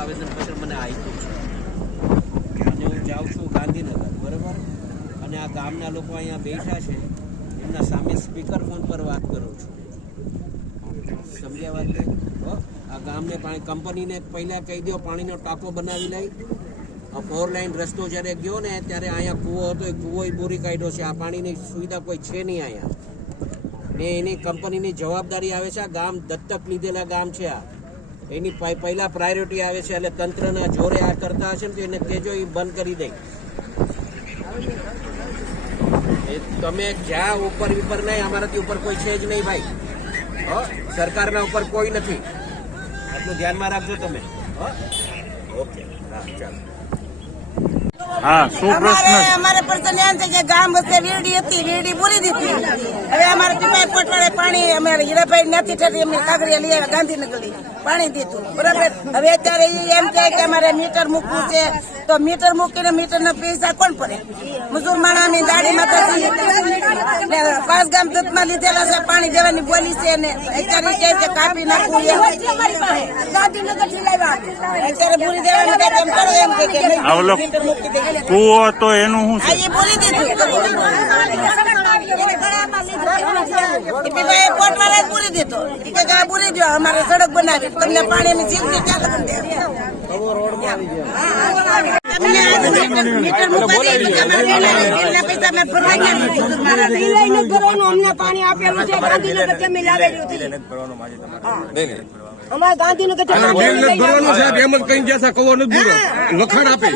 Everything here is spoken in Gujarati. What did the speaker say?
આવેદનપત્ર મને આપ્યું છે અને હું જાઉં છું ગાંધીનગર, બરાબર? અને આ ગામના લોકો અહીંયા બેઠા છે, એમના સામે સ્પીકર ફોન પર વાત કરું છું. સમજ્યા વાત? આ ગામને પાણી કંપનીને પહેલાં કહી દો પાણીનો ટાંકો બનાવી લઈ. આ 4 લાઈન રસ્તો જ્યારે ગયો ને ત્યારે અહીંયા કૂવો હતો, એ કૂવો બોરી કાઢ્યો છે. આ પાણીની સુવિધા કોઈ છે નહીં અહીંયા. ને એની કંપનીની જવાબદારી આવે છે. આ ગામ દત્તક લીધેલા ગામ છે. આ એની પહેલા પ્રાયોરિટી આવે છે. એટલે તંત્રના જોરે આ કરતા હશે ને તો એને કહેજો એ બંધ કરી દે. તમે જ્યાં ઉપર નહીં, અમારાથી ઉપર કોઈ છે જ નહીં ભાઈ. સરકારના ઉપર કોઈ નથી. આટલું ધ્યાનમાં રાખજો તમે. ઓકે, હા, ચાલો. હા, શું પ્રશ્ન? અમારે પ્રશ્ન એમ છે કે ગામ વચ્ચે વીરડી હતી, વીરડી બોલી દીધી. હવે અમારે પીપાઈ પોટવાડે પાણી અમારે હીરાભાઈ નથી થતી, એમની કાગરિયા લઈ આવ્યા ગાંધીનગર પાણી દીધું, બરાબર. હવે અત્યારે એમ કહે કે અમારે મીટર મૂકવું છે, તો મીટર મૂકીને મીટરના પૈસા કોણ પડે? મજૂર માણા દાડી માતાજી 5 ગામ દત્તમાં લીધેલા છે, પાણી દેવાની બોલી છે ને અત્યારે કહે છે કાપી નાખવું. અત્યારે પૂરી દેવાની એમ કરો, એમ કે મીટર મૂકી દે. કુવો તો એનું શું છે? એ બોલી દીધું. પોટવાળા બોલી દીધો કે બોલી દો અમારે સડક બનાવી, તમને પાણીની જીવતી ચાલુ કરી દે. પાણી આપેલું છે ગાંધીનગર તમે લાવેલું છે. અમારે ગાંધીનગર ભરવાનું છે, એમ જ કઈ જશે કવો નથી લખાણ આપે.